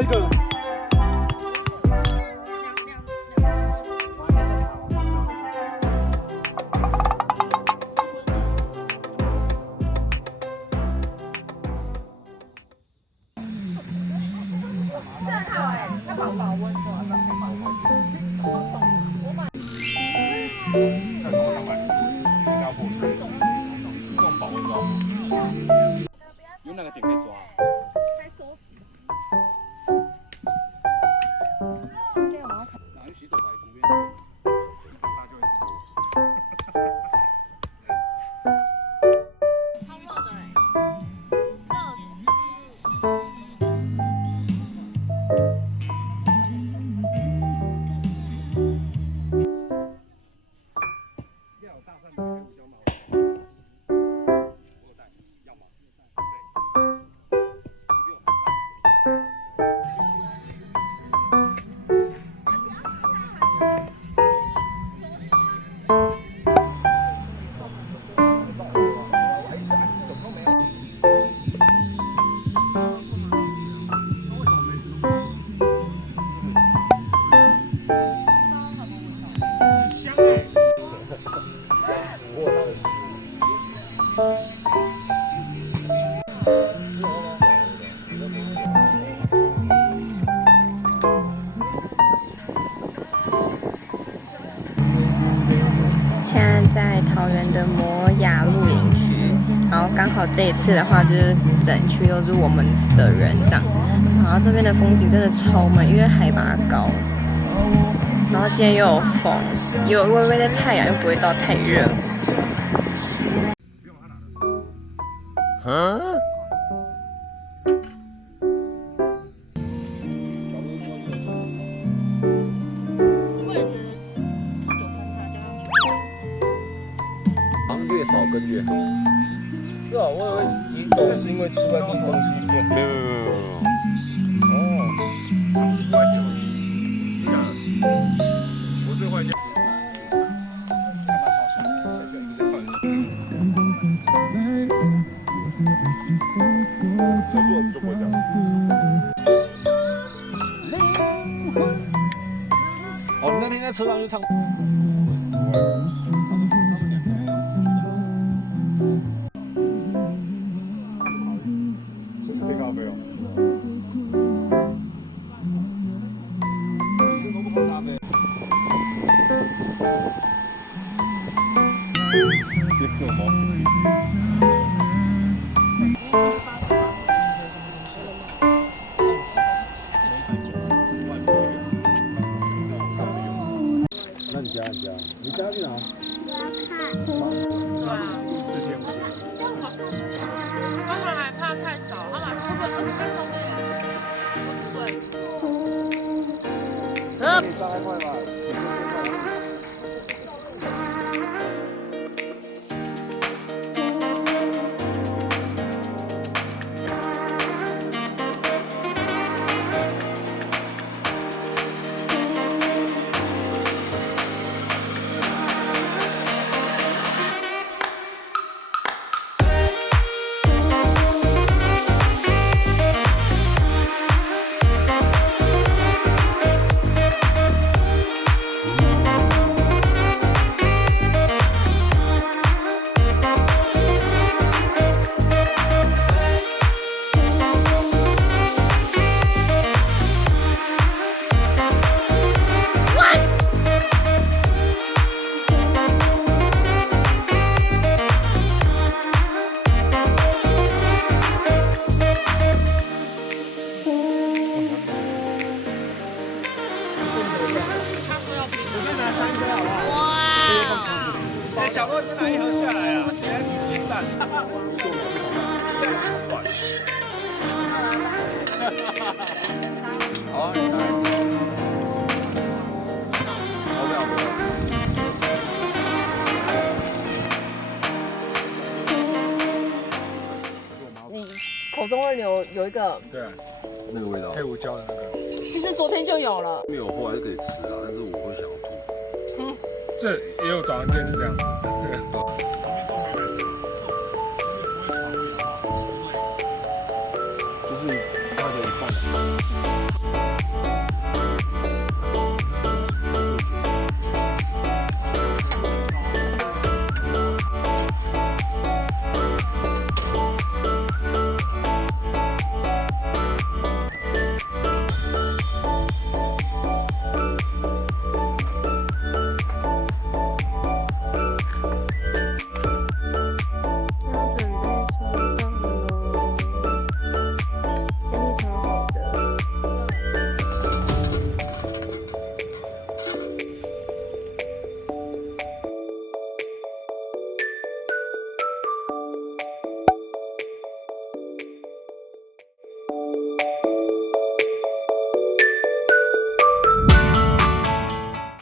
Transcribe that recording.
后一个。有那个点可以抓。哪个洗手台旁边？它就会直播。超热的要有大蒜的黑胡椒毛。我有带，要吗？对。你给我拿现在在桃园的摩雅露营区，然后刚好这一次的话，就是整区都是我们的人这样，然后这边的风景真的超美，因为海拔高，然后今天又有风，又有微微的太阳，又不会到太热。越少更越好。是啊，我以为你抖是因为吃外面东西变。没有。哦。他不是不爱电吗？你讲，我最坏电。干嘛超小？你在放小柱子就不会这样。哦，你那天在车上就唱。配咖啡哦。都不喝咖啡。别什么？那你加，你加去哪？加4天5天。他们还怕太少，他们会不会在上面？你300块吧。小洛，你拿一盒下来啊！你来煮煎蛋。好啊，好不了。你口中会有一个，对，那个味道，黑胡椒的那个。其实昨天就有了。没有货还是可以吃啊，但是我会想要吐。这也有早餐店是这样。对。